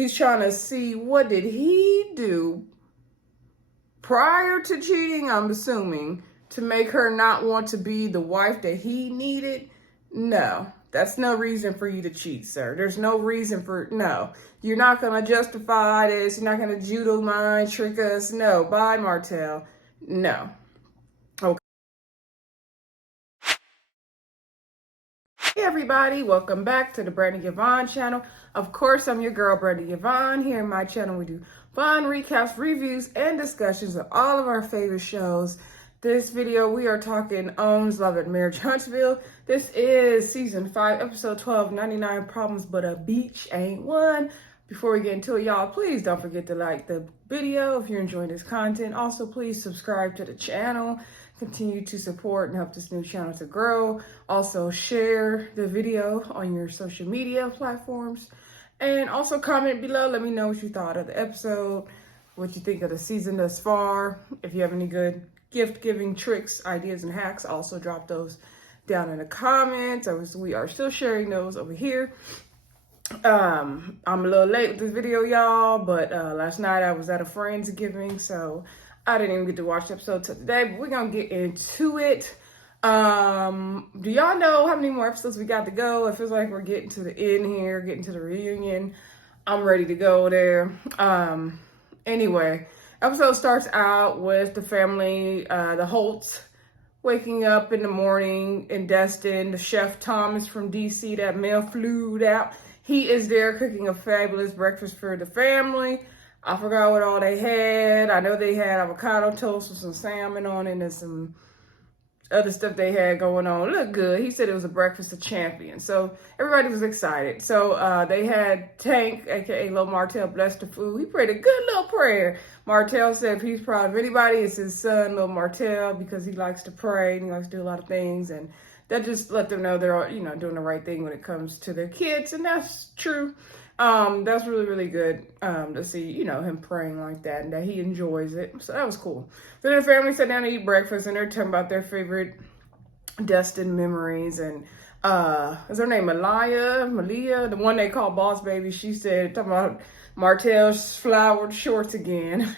He's trying to see what did he do prior to cheating, I'm assuming, to make her not want to be the wife that he needed. No, that's no reason for you to cheat, sir. There's no reason for, no. You're not going to justify this. You're not going to judo mind, trick us. No, bye, Martell. No. Okay. Hey everybody, welcome back to the Brandy Yvonne channel. Of course, I'm your girl, Brandy Yvonne. Here in my channel, we do fun recaps, reviews, and discussions of all of our favorite shows. This video, we are talking Owns Love at Marriage Huntsville. This is season 5, episode 12, 99 Problems But a Beach Ain't One. Before we get into it, y'all, please don't forget to like the video if you're enjoying this content. Also, please subscribe to the channel. Continue to support and help this new channel to grow. Also, share the video on your social media platforms. And also comment below. Let me know what you thought of the episode, what you think of the season thus far. If you have any good gift-giving tricks, ideas, and hacks, also drop those down in the comments. We are still sharing those over here. I'm a little late with this video, y'all, but last night I was at a Friendsgiving, so I didn't even get to watch the episode today, but we're gonna get into it. Do y'all know how many more episodes we got to go? It feels like we're getting to the end here, getting to the reunion. I'm ready to go there. Anyway, episode starts out with the family, the Holtz, waking up in the morning in Destin. The chef Thomas from DC, that male flew out. He is there cooking a fabulous breakfast for the family. I forgot what all they had. I know they had avocado toast with some salmon on it and some other stuff they had going on. It looked good. He said it was a breakfast of champions. So everybody was excited. So they had Tank, aka Lil Martell, bless the food. He prayed a good little prayer. Martell said if he's proud of anybody, it's his son, Lil Martell, because he likes to pray and he likes to do a lot of things. And that just let them know they're, doing the right thing when it comes to their kids. And that's true. That's really, really good to see, him praying like that and that he enjoys it. So that was cool. So their family sat down to eat breakfast and they're talking about their favorite Destin memories. And is her name Malia, the one they call Boss Baby? She said, talking about Martell's flowered shorts again.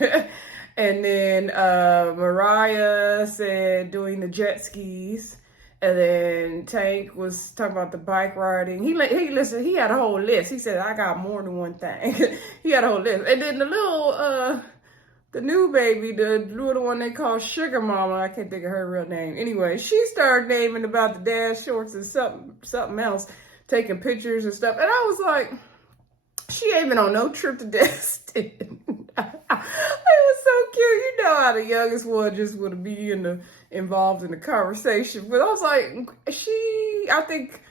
And then Mariah said doing the jet skis. And then Tank was talking about the bike riding. He listened. He had a whole list. He said, I got more than one thing. He had a whole list. And then the little, the new baby, the little one they call Sugar Mama, I can't think of her real name. Anyway, she started naming about the dad shorts and something else, taking pictures and stuff. And I was like, she ain't been on no trip to Destin. It was so cute. You know how the youngest one just would be involved in the conversation. But I was like, I think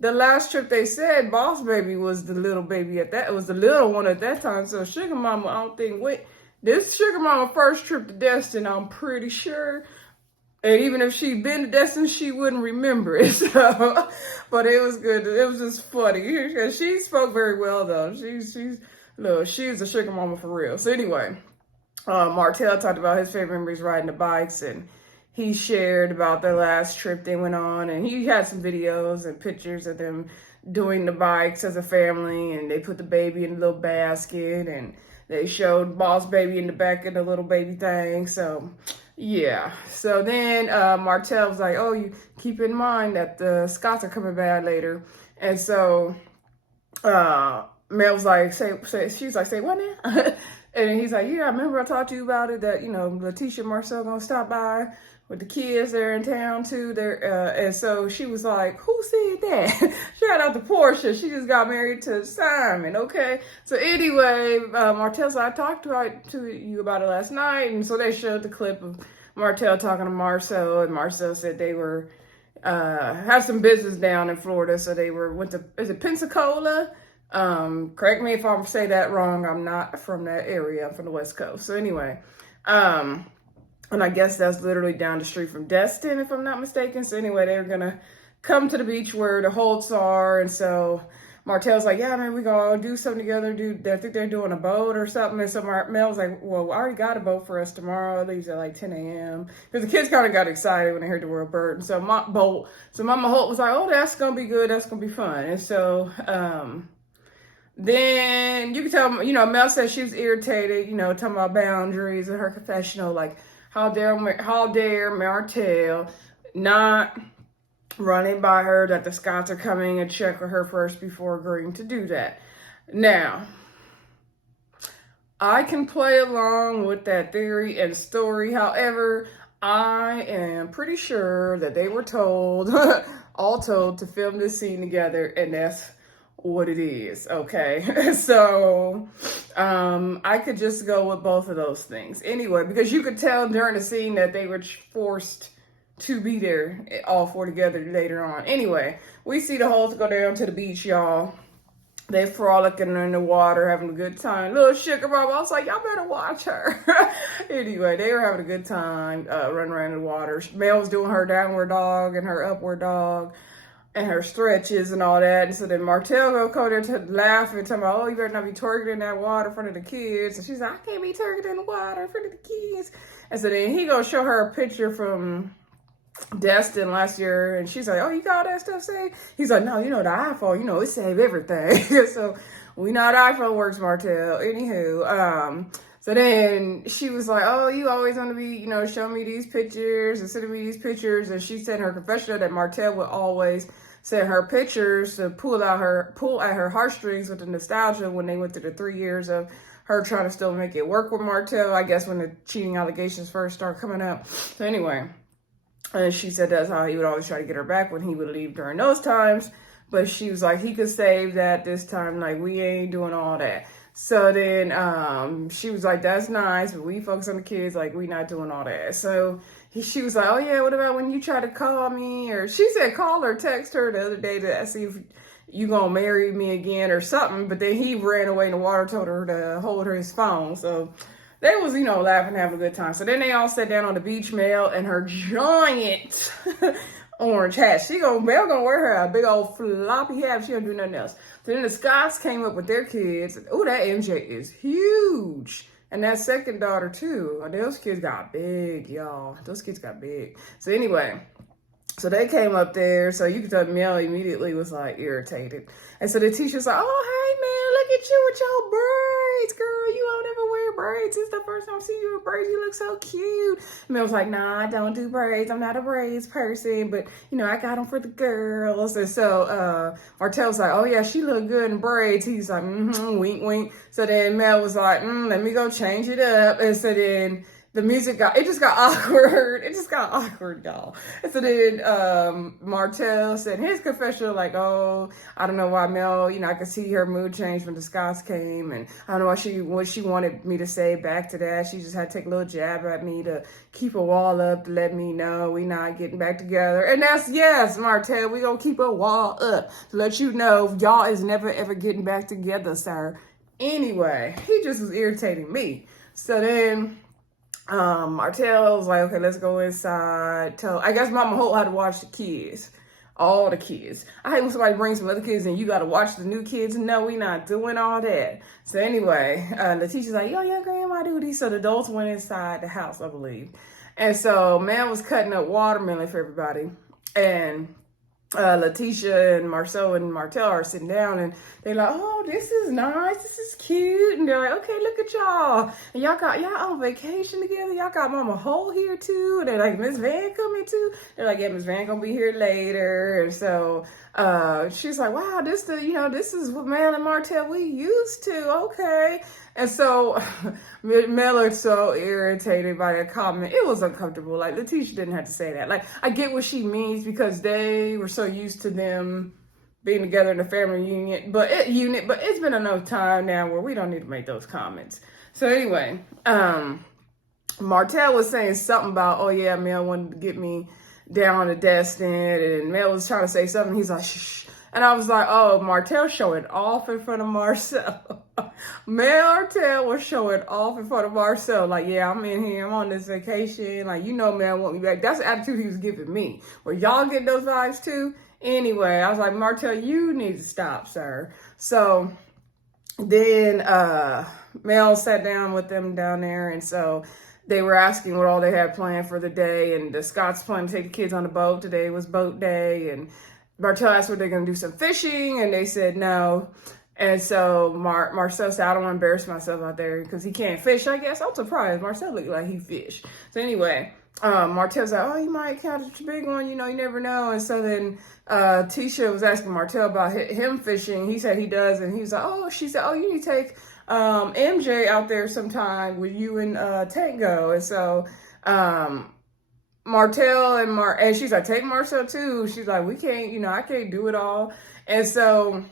the last trip they said Boss Baby was the little baby it was the little one at that time. So Sugar Mama, I don't think, this Sugar Mama first trip to Destin, I'm pretty sure. And even if she'd been to Destin, she wouldn't remember it. So, but it was good. It was just funny. She spoke very well though. She's a Sugar Mama for real. So anyway, Martell talked about his favorite memories riding the bikes, and he shared about their last trip they went on, and he had some videos and pictures of them doing the bikes as a family, and they put the baby in a little basket, and they showed Boss Baby in the back of the little baby thing. So yeah. So then Martell was like, oh, you keep in mind that the Scots are coming back later. And so Mel was like, she's like, say what now? And then he's like, yeah, I remember I talked to you about it, that, Latisha and Marsau gonna stop by with the kids. They're in town too. And so she was like, who said that? Shout out to Portia. She just got married to Simon. Okay. So anyway, Martell said, I talked to you about it last night. And so they showed the clip of Martell talking to Marsau, and Marsau said they were, had some business down in Florida. So they went to, is it Pensacola? Correct me if I say that wrong. I'm not from that area. I'm from the West Coast. So anyway, and I guess that's literally down the street from Destin, if I'm not mistaken. So anyway, they were gonna come to the beach where the Holtz are. And so Martell's like, yeah, man, we gonna do something together. I think they're doing a boat or something. And so Mel was like, well, I already got a boat for us tomorrow. It leaves at like 10 a.m. Because the kids kind of got excited when they heard the word bird. And so Mama Holt was like, oh, that's gonna be good. That's gonna be fun. And so Then you can tell, you know, Mel said she was irritated, you know, talking about boundaries in her confessional, like how dare Martell not running by her that the Scotts are coming and check with her first before agreeing to do that. Now, I can play along with that theory and story. However, I am pretty sure that they were told, all told, to film this scene together, and that's what it is, okay? So, I could just go with both of those things. Anyway, because you could tell during the scene that they were forced to be there, all four together later on. Anyway, we see the Holts go down to the beach, y'all. They frolicking in the water, having a good time. Little sugar mama, I was like, y'all better watch her. Anyway, they were having a good time, running around in the water. Mel was doing her downward dog and her upward dog and her stretches and all that. And so then Martell go there to laugh and tell me, oh, you better not be twerking in that water in front of the kids. And she's like, I can't be twerking in the water in front of the kids. And so then he go show her a picture from Destin last year, and she's like, oh, you got all that stuff saved? He's like, no, you know, the iPhone, you know, it saved everything. So we know the iPhone works, Martell. Anywho, so then she was like, oh, you always want to be, you know, show me these pictures and send me these pictures. And she said in her confessional that Martell would always send her pictures to pull at her heartstrings with the nostalgia when they went through the 3 years of her trying to still make it work with Martell, I guess when the cheating allegations first started coming up. So anyway, and she said that's how he would always try to get her back when he would leave during those times. But she was like, he could save that this time. Like, we ain't doing all that. So then she was like, that's nice, but we focus on the kids. Like, we not doing all that. So she was like, oh, yeah, what about when you try to call me? Or she said call her, text her the other day to see if you gonna marry me again or something. But then he ran away in the water, told her to hold his phone. So they was, you know, laughing, having a good time. So then they all sat down on the beach, Mel and her giant orange hat. Mel gonna wear her a big old floppy hat. She don't do nothing else. So then the Scotts came up with their kids. Oh, that MJ is huge. And that second daughter too. Those kids got big, y'all. Those kids got big. So anyway, so they came up there. So you could tell Mel immediately was like irritated. And so the teacher's like, oh, hey, man, look at you with your braids, girl. You don't ever wear braids. It's the first time I see you with braids. You look so cute. Mel was like, nah, I don't do braids. I'm not a braids person. But, you know, I got them for the girls. And so Martell's like, oh, yeah, she look good in braids. He's like, wink, wink. So then Mel was like, let me go change it up. And so then the music just got awkward. It just got awkward, y'all. And so then Martell said in his confessional, like, oh, I don't know why Mel, you know, I could see her mood change when the Scotts came. And I don't know what she wanted me to say back to that. She just had to take a little jab at me to keep a wall up to let me know we not getting back together. And that's, yes, Martell, we gonna keep a wall up to let you know y'all is never, ever getting back together, sir. Anyway, he just was irritating me. So then Martell was like, okay, let's go inside. I guess Mama Holt had to watch the kids. All the kids. I hate when somebody brings some other kids and you got to watch the new kids. No, we not doing all that. So anyway, Latisha's like, yo, your grandma do these. So the adults went inside the house, I believe. And so man was cutting up watermelon for everybody. And Latisha and Marsau and Martell are sitting down and they're like, oh, this is nice, this is cute. And they're like, okay, look at y'all. And y'all on vacation together. Y'all got Mama Holt here too. And they're like, Miss Van coming too? They're like, yeah, Miss Van gonna be here later. And so she's like, wow, this is what Mel and Martell we used to. Okay. And so Miller's so irritated by that comment. It was uncomfortable. Like, Latisha didn't have to say that. Like, I get what she means because they were so used to them being together in a family unit. But it's been enough time now where we don't need to make those comments. So anyway, Martell was saying something about, oh yeah, Mel wanted to get me down to Destin. And Mel was trying to say something. He's like, shh. And I was like, oh, Martell showing off in front of Marsau. Martell was showing off in front of Marsau. Like, yeah, I'm in here. I'm on this vacation. Like, you know, man, want me back. That's the attitude he was giving me. Were y'all getting those vibes too? Anyway, I was like, Martell, you need to stop, sir. So then Mel sat down with them down there. And so they were asking what all they had planned for the day. And the Scotts planned to take the kids on the boat. Today was boat day. And Martell asked were they going to do some fishing, and they said no. And so Marcel said, I don't want to embarrass myself out there because he can't fish, I guess. I'm surprised. Marcel looked like he fished. So anyway, Martell's like, oh, you might catch a big one, you never know. And so then Tisha was asking Martell about him fishing. He said he does. And he was like, she said, you need to take MJ out there sometime with you and Tango. And so Martell and she's like, take Marcel too. She's like, we can't, I can't do it all. And so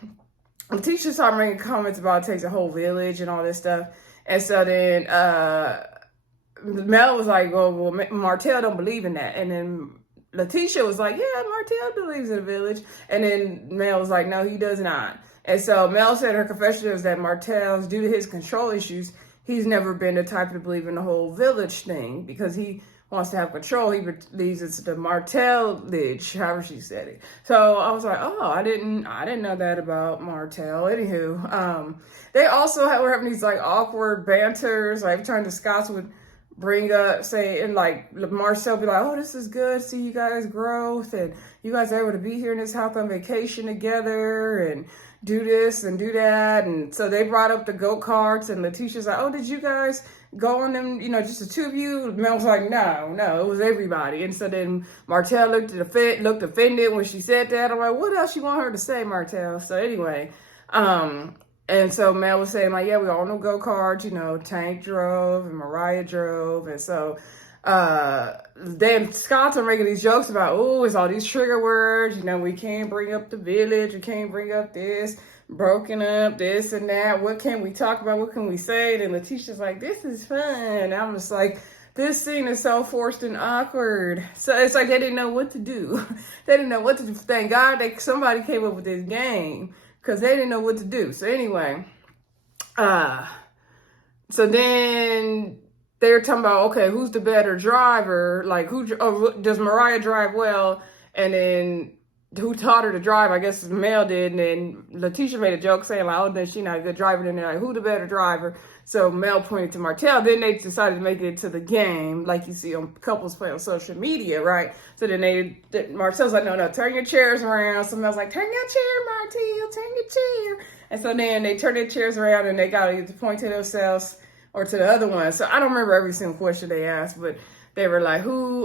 Latisha started making comments about it takes a whole village and all this stuff. And so then Mel was like, well, Martell don't believe in that. And then Latisha was like, yeah, Martell believes in a village. And then Mel was like, no, he does not. And so Mel said her confession is that Martell's, due to his control issues, he's never been the type to believe in the whole village thing because he wants to have control. He believes it's the Martell-age, however she said it. So I was like, I didn't know that about Martell. Anywho, they also were having these like awkward banters, like every time the Scots would bring up, say, and like Marcel be like, oh, this is good, see you guys' growth, and you guys are able to be here in this house on vacation together, and do this and do that. And so they brought up the go-karts, and Latisha's like, oh, did you guys go on them, just the two of you? Mel was like, no, it was everybody. And so then Martell looked offended when she said that. I'm like, what else you want her to say, Martell? So anyway, and so Mel was saying, like, yeah, we all know go-karts, Tank drove and Mariah drove. And so then Scott's are making these jokes about, it's all these trigger words, we can't bring up the village, we can't bring up this, broken up, this and that. What can we talk about? What can we say? And Latisha's like, this is fun. I'm just like, this scene is so forced and awkward. So it's like they didn't know what to do. They didn't know what to do. Thank God somebody came up with this game because they didn't know what to do. So anyway, so then they're talking about, okay, who's the better driver? Like, does Mariah drive well? And then who taught her to drive? I guess Mel did. And then Latisha made a joke saying, like, oh, then she's not a good driver. And they're like, who the better driver? So Mel pointed to Martell. Then they decided to make it to the game, like you see on couples play on social media, right? So then Martell's like, no, turn your chairs around. So Mel's like, turn your chair, Martell, turn your chair. And so then they turn their chairs around and they got to point to themselves or to the other one. So I don't remember every single question they asked, but they were like, who's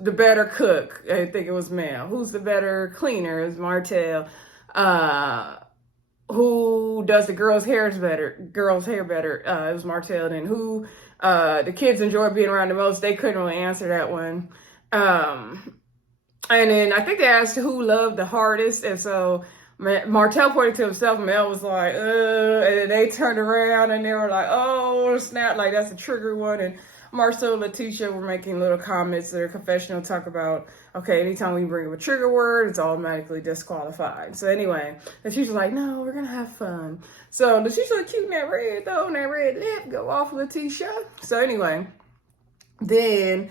the better cook? I think it was Mel. Who's the better cleaner? It was Martell. Who does the girls' hair better? It was Martell. And who the kids enjoy being around the most? They couldn't really answer that one. And then I think they asked who loved the hardest. And so Martell pointed to himself, and Mel was like, and then they turned around and they were like, oh, snap, like that's a trigger one. And Marcel and Latisha were making little comments. Their confessional talk about, okay, anytime we bring up a trigger word, it's automatically disqualified. So anyway, Latisha's like, no, we're gonna have fun. So Latisha looked cute in that red though, and that red lip go off Latisha. So anyway, then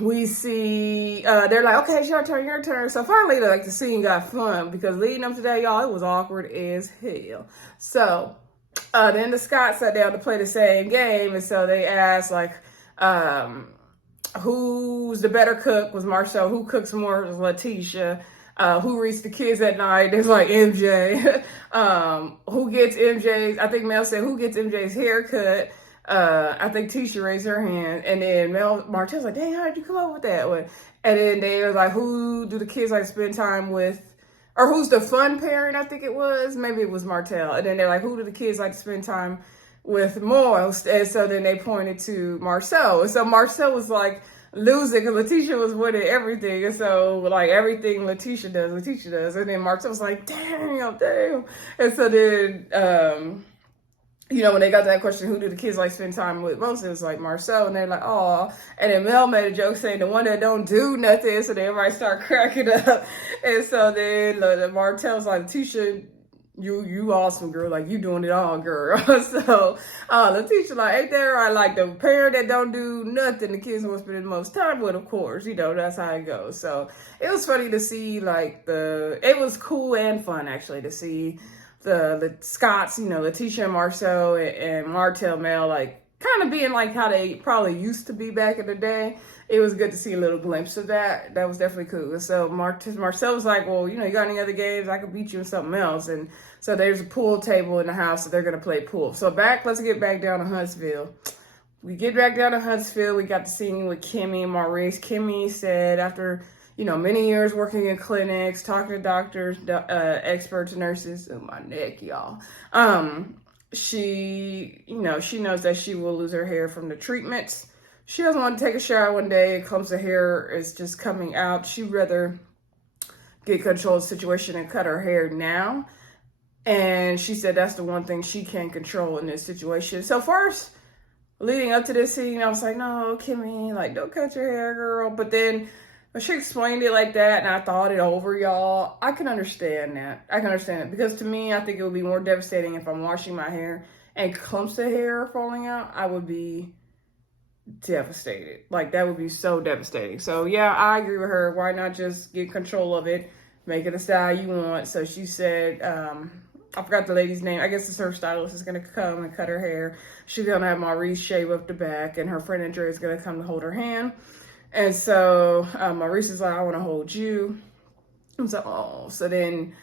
we see, they're like, okay, it's your turn. So finally, like, the scene got fun because leading up to that, y'all, it was awkward as hell. So then the Scots sat down to play the same game. And so they asked, like, who's the better cook? Was Marcel. Who cooks more? Was Latisha. Who reads the kids at night? There's like MJ. Who gets MJ's, I think Mel said, who gets MJ's haircut? I think Tisha raised her hand, and then Martell's like, dang, how did you come up with that one? And then they were like, who do the kids like to spend time with? Or who's the fun parent, I think it was. Maybe it was Martell. And then they're like, who do the kids like to spend time with most? And so then they pointed to Marcel. And so Marcel was like losing because Latisha was winning everything. And so like everything Latisha does. And then Marcel was like, damn. And so then, when they got that question, who do the kids like spend time with most? It was like Marcel, and they're like, oh. And then Mel made a joke saying the one that don't do nothing, so then everybody start cracking up. And so then Martell's like, Latisha, you awesome, girl. Like, you doing it all, girl. So Latisha like, ain't that right? Like, the parent that don't do nothing, the kids will spend the most time with, of course. That's how it goes. So it was funny to see, like, it was cool and fun, actually, to see the Scots, Latisha and Marsau and Martell Mel, like, kind of being like how they probably used to be back in the day. It was good to see a little glimpse of that. That was definitely cool. So Marcel was like, well, you got any other games? I could beat you in something else. And so there's a pool table in the house, so they're going to play pool. So let's get back down to Huntsville. We get back down to Huntsville. We got the scene with Kimmie and Maurice. Kimmie said after, many years working in clinics, talking to doctors, experts, nurses, oh, my neck, y'all. She knows that she will lose her hair from the treatments. She doesn't want to take a shower one day. It comes to hair is just coming out. She'd rather get control of the situation and cut her hair now. And she said that's the one thing she can't control in this situation. So first, leading up to this scene, I was like, no, Kimmie, like, don't cut your hair, girl. But then when she explained it like that and I thought it over, y'all, I can understand that. I can understand it. Because to me, I think it would be more devastating if I'm washing my hair and clumps of hair falling out. I would be devastated. Like, that would be so devastating. So yeah, I agree with her. Why not just get control of it, make it the style you want? So she said, I forgot the lady's name. I guess it's her stylist is going to come and cut her hair. She's going to have Maurice shave up the back, and her friend Andrea is going to come to hold her hand. And so Maurice is like, I want to hold you. And so, oh, so then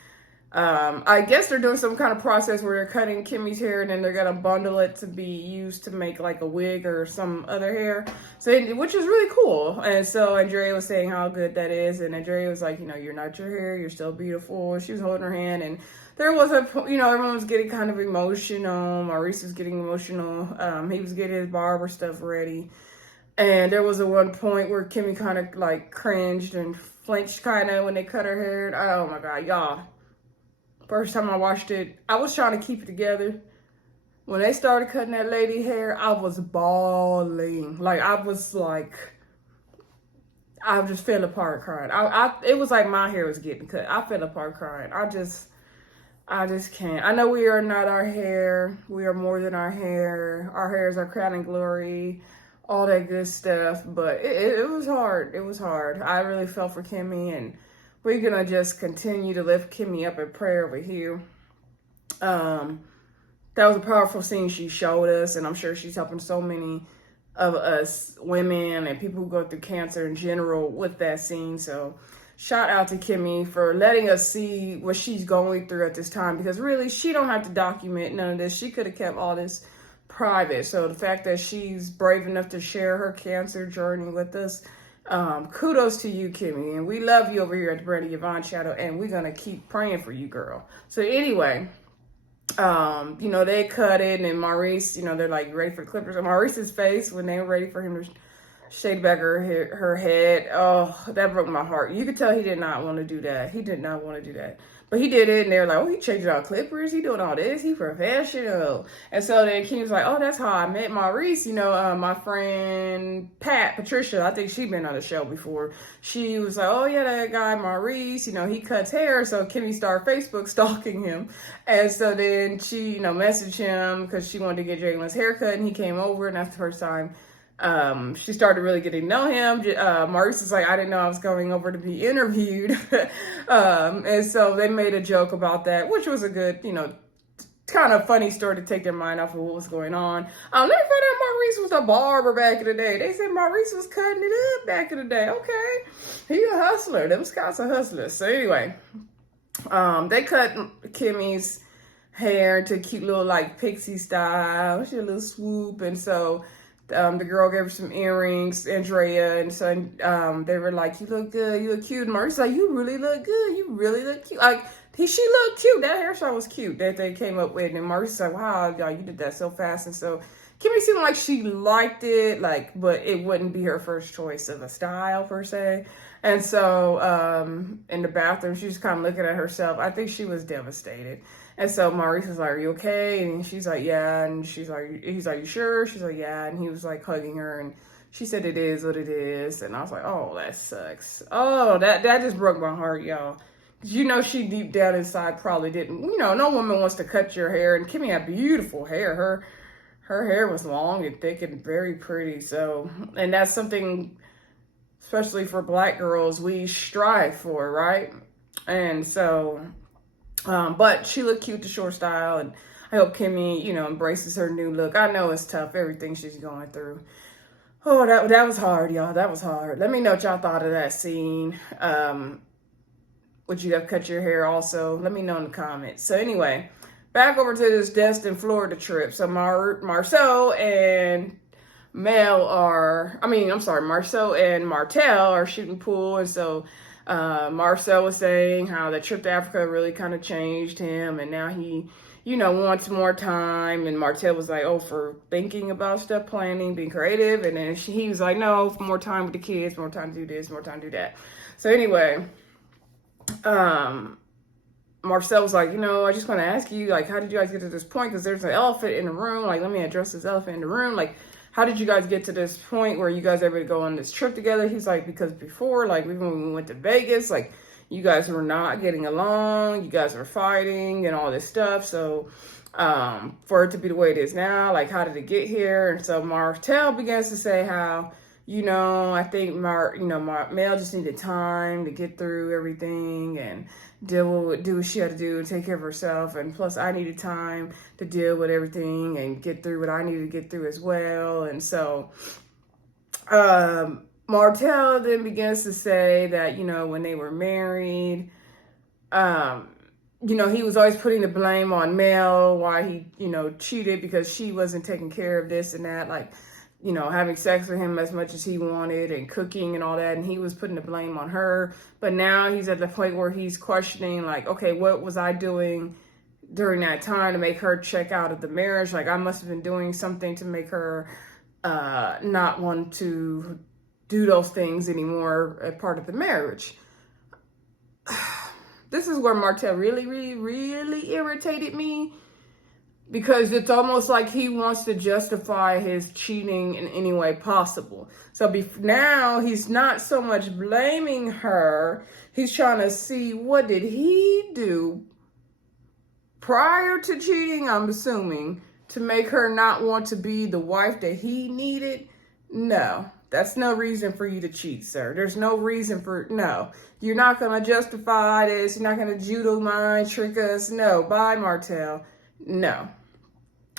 I guess they're doing some kind of process where they're cutting Kimmie's hair and then they're going to bundle it to be used to make like a wig or some other hair. So, which is really cool. And so Andrea was saying how good that is. And Andrea was like, you're not your hair. You're still beautiful. She was holding her hand. And there was everyone was getting kind of emotional. Maurice was getting emotional. He was getting his barber stuff ready. And there was one point where Kimmie kind of like cringed and flinched kind of when they cut her hair. Oh my God, y'all. First time I watched it, I was trying to keep it together. When they started cutting that lady hair, I was bawling. Like, I just fell apart crying. It was like my hair was getting cut. I fell apart crying. I just can't. I know we are not our hair. We are more than our hair. Our hair is our crown and glory. All that good stuff. But it was hard. It was hard. I really felt for Kimmie, and we're going to just continue to lift Kimmie up in prayer over here. That was a powerful scene she showed us, and I'm sure she's helping so many of us women and people who go through cancer in general with that scene. So shout out to Kimmie for letting us see what she's going through at this time, because really she don't have to document none of this. She could have kept all this private. So the fact that she's brave enough to share her cancer journey with us, kudos to you, Kimmie, and we love you over here at the Brandy Yvonne channel, and we're gonna keep praying for you, girl. So anyway, they cut it, and Maurice, they're like ready for the clippers. And Maurice's face when they were ready for him to shave back her head, oh, that broke my heart. You could tell he did not want to do that. He did not want to do that. But he did it, and they were like, oh, he changing out clippers, he doing all this, he professional. And so then Kimmie was like, oh, that's how I met Maurice. My friend Patricia, I think she'd been on the show before. She was like, oh yeah, that guy Maurice, he cuts hair. So Kimmie started Facebook stalking him. And so then she, messaged him because she wanted to get Jalen's haircut, and he came over, and that's the first time she started really getting to know him. Maurice is like, I didn't know I was going over to be interviewed. And so they made a joke about that, which was a good, kind of funny story to take their mind off of what was going on. They found out Maurice was a barber back in the day. They said Maurice was cutting it up back in the day. Okay. He a hustler. Them Scots are hustlers. So anyway, they cut Kimmie's hair to a cute little like pixie style. She had a little swoop. And so the girl gave her some earrings, Andrea, and so they were like, you look good, you look cute. And Maurice like, you really look good, you really look cute. Like, she looked cute. That hairstyle was cute that they came up with. And Maurice like, wow, y'all, you did that so fast. And so Kimmie seemed like she liked it, but it wouldn't be her first choice of a style per se. And so in the bathroom, she was kind of looking at herself. I think she was devastated. And so Maurice was like, are you okay? And she's like, yeah. And he's like, you sure? She's like, yeah. And he was like hugging her, and she said, it is what it is. And I was like, oh, that sucks. Oh, that just broke my heart, y'all. She deep down inside probably didn't, no woman wants to cut your hair. And Kimmie had beautiful hair. Her hair was long and thick and very pretty. So, and that's something, especially for Black girls, we strive for, right? And so, but she looked cute to short style, and I hope Kimmy, you know, embraces her new look. I know it's tough, everything she's going through. Oh, that was hard, y'all. That was hard. Let me know what y'all thought of that scene. Would you have cut your hair also? Let me know in the comments. So anyway, back over to this Destin, Florida trip. So Marsau and Marsau and Martell are shooting pool. And so Marsau was saying how the trip to Africa really kind of changed him. And now he, you know, wants more time. And Martell was like, oh, for thinking about stuff, planning, being creative. And then he was like, no, more time with the kids, more time to do this, more time to do that. So anyway, Marcel was like, you know, I just want to ask you, like, how did you guys get to this point? Because there's an elephant in the room. Like, let me address this elephant in the room. Like, how did you guys get to this point where you guys ever go on this trip together? He's like, because before, like, even when we went to Vegas, like, you guys were not getting along. You guys were fighting and all this stuff. So, for it to be the way it is now, like, how did it get here? And so Martell begins to say how, you know, I think Mel just needed time to get through everything and do what she had to do and take care of herself. And plus I needed time to deal with everything and get through what I needed to get through as well. And so, Martell then begins to say that, you know, when they were married, you know, he was always putting the blame on Mel, why he, you know, cheated because she wasn't taking care of this and that, like, you know, having sex with him as much as he wanted and cooking and all that. And he was putting the blame on her. But now he's at the point where he's questioning, like, okay, what was I doing during that time to make her check out of the marriage? Like, I must have been doing something to make her not want to do those things anymore as part of the marriage. This is where Martell really irritated me. Because it's almost like he wants to justify his cheating in any way possible. So now he's not so much blaming her. He's trying to see what did he do prior to cheating, I'm assuming, to make her not want to be the wife that he needed. No, that's no reason for you to cheat, sir. There's no reason no. You're not going to justify this. You're not going to judo mind, trick us. No, bye, Martell. No.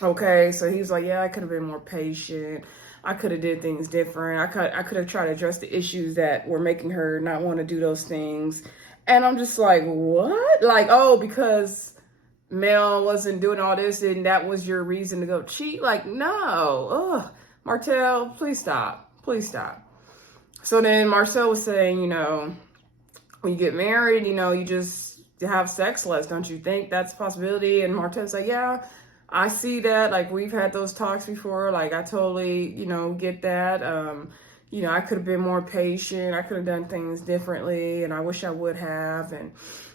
Okay, so he was like, yeah, I could have been more patient. I could have did things different. I could have tried to address the issues that were making her not want to do those things. And I'm just like, what? Like, oh, because Mel wasn't doing all this and that was your reason to go cheat? Like, no. Ugh. Martell, please stop. Please stop. So then Marcel was saying, you know, when you get married, you know, you just have sex less. Don't you think that's a possibility? And Martell's like, yeah, I see that. Like, we've had those talks before. Like, I totally, you know, get that. You know, I could have been more patient. I could have done things differently, and I wish I would have, and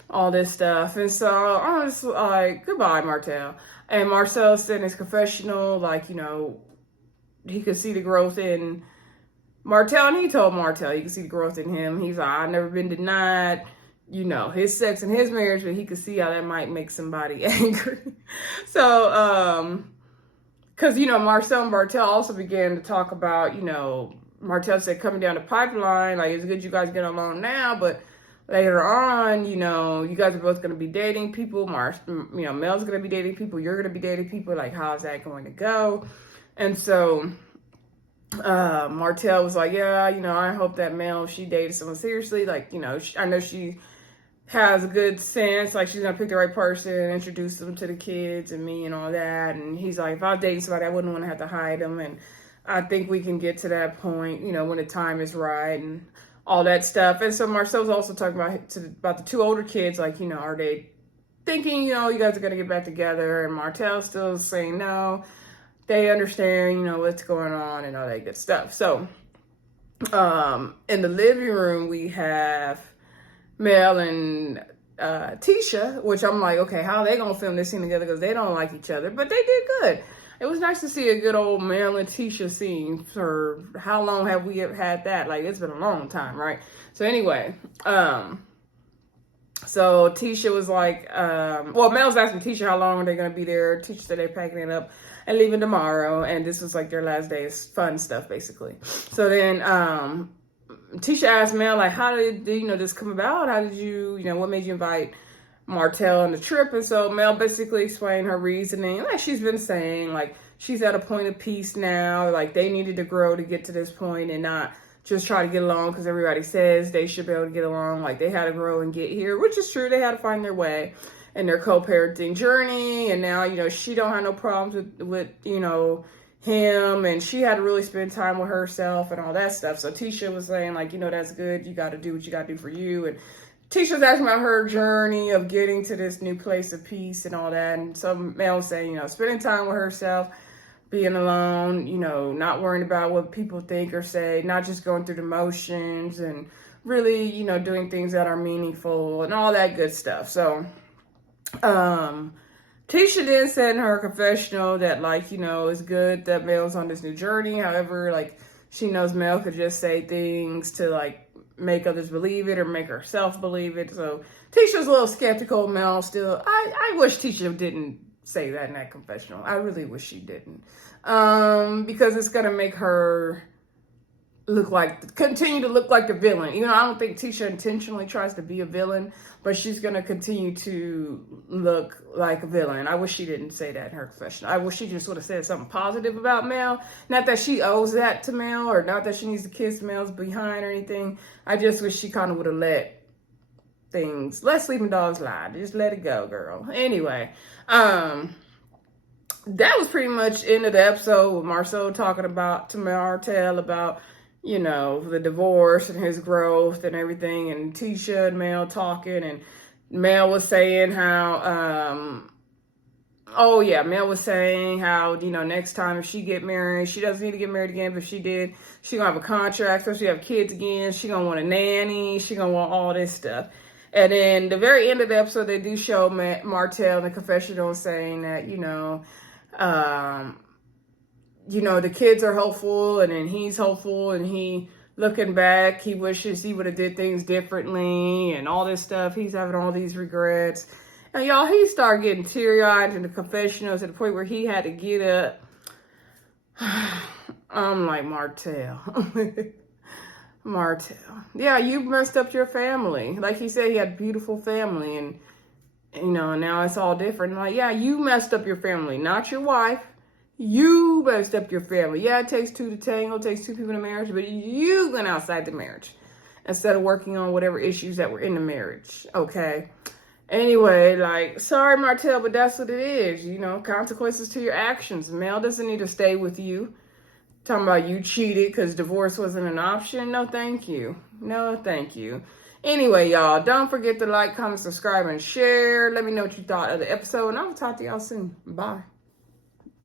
all this stuff. And so I was like, goodbye, Martell. And Marcel said in his confessional, like, you know, he could see the growth in Martell, and he told Martell you could see the growth in him. He's like, I've never been denied, you know, his sex and his marriage, but he could see how that might make somebody angry. So, because, you know, Marcel and Martell also began to talk about, you know, Martell said coming down the pipeline, like, it's good you guys get along now, but later on, you know, you guys are both going to be dating people. You know, Mel's going to be dating people. You're going to be dating people. Like, how's that going to go? And so Martell was like, yeah, you know, I hope that Mel, she dated someone seriously. Like, you know, I know she has a good sense. Like, she's going to pick the right person and introduce them to the kids and me and all that. And he's like, if I was dating somebody, I wouldn't want to have to hide them. And I think we can get to that point, you know, when the time is right and all that stuff. And so Marcel's also talking about the two older kids, like, you know, are they thinking, you know, you guys are going to get back together? And Martell's still saying no. They understand, you know, what's going on and all that good stuff. So in the living room, we have Mel and Tisha, which I'm like, okay, how are they going to film this scene together? Because they don't like each other, but they did good. It was nice to see a good old Mel and Tisha scene. For how long have we had that? Like, it's been a long time, right? So anyway, so Tisha was like, well, Mel was asking Tisha how long are they going to be there. Tisha said they're packing it up and leaving tomorrow. And this was like their last day's fun stuff, basically. So then Tisha asked Mel, like, how did, you know, this come about? How did you, you know, what made you invite Martell on the trip. And so Mel basically explained her reasoning, like she's been saying, like she's at a point of peace now, like they needed to grow to get to this point and not just try to get along because everybody says they should be able to get along. Like they had to grow and get here, which is true. They had to find their way in their co-parenting journey. And now, you know, she don't have no problems with you know, him, and she had to really spend time with herself and all that stuff. So Tisha was saying, like, you know, that's good. You got to do what you got to do for you. And Tisha was asking about her journey of getting to this new place of peace and all that. And so Mel was saying, you know, spending time with herself, being alone, you know, not worrying about what people think or say, not just going through the motions, and really, you know, doing things that are meaningful and all that good stuff. So, Tisha then said in her confessional that, like, you know, it's good that Mel's on this new journey. However, like, she knows Mel could just say things to, like, make others believe it or make herself believe it. So Tisha's a little skeptical of Mel still. I wish Tisha didn't say that in that confessional. I really wish she didn't. Because it's going to make her continue to look like the villain. You know, I don't think Tisha intentionally tries to be a villain, but she's going to continue to look like a villain. I wish she didn't say that in her confession. I wish she just would have said something positive about Mel. Not that she owes that to Mel, or not that she needs to kiss Mel's behind or anything. I just wish she kind of would have let sleeping dogs lie. Just let it go, girl. Anyway, that was pretty much end of the episode with Marsau talking to Martell about, you know, the divorce and his growth and everything, and Tisha and Mel talking, and Mel was saying how, Mel was saying how, you know, next time if she get married, she doesn't need to get married again, but if she did, she gonna have a contract, so she have kids again, she gonna want a nanny, she gonna want all this stuff. And then the very end of the episode, they do show Martell in the confessional saying that, you know, the kids are hopeful, and then he's hopeful, and he, looking back, he wishes he would have did things differently and all this stuff. He's having all these regrets. And y'all, he started getting teary-eyed in the confessional to the point where he had to get up. I'm like, Martell. Martell. Yeah, you messed up your family. Like he said, he had a beautiful family, and, you know, now it's all different. Like, yeah, you messed up your family, not your wife. You messed up your family. Yeah, it takes two to tango, it takes two people in a marriage, but you went outside the marriage instead of working on whatever issues that were in the marriage, okay? Anyway, like, sorry, Martell, but that's what it is, you know, consequences to your actions. Mel doesn't need to stay with you. Talking about you cheated because divorce wasn't an option. No, thank you. No, thank you. Anyway, y'all, don't forget to like, comment, subscribe, and share. Let me know what you thought of the episode, and I will talk to y'all soon. Bye.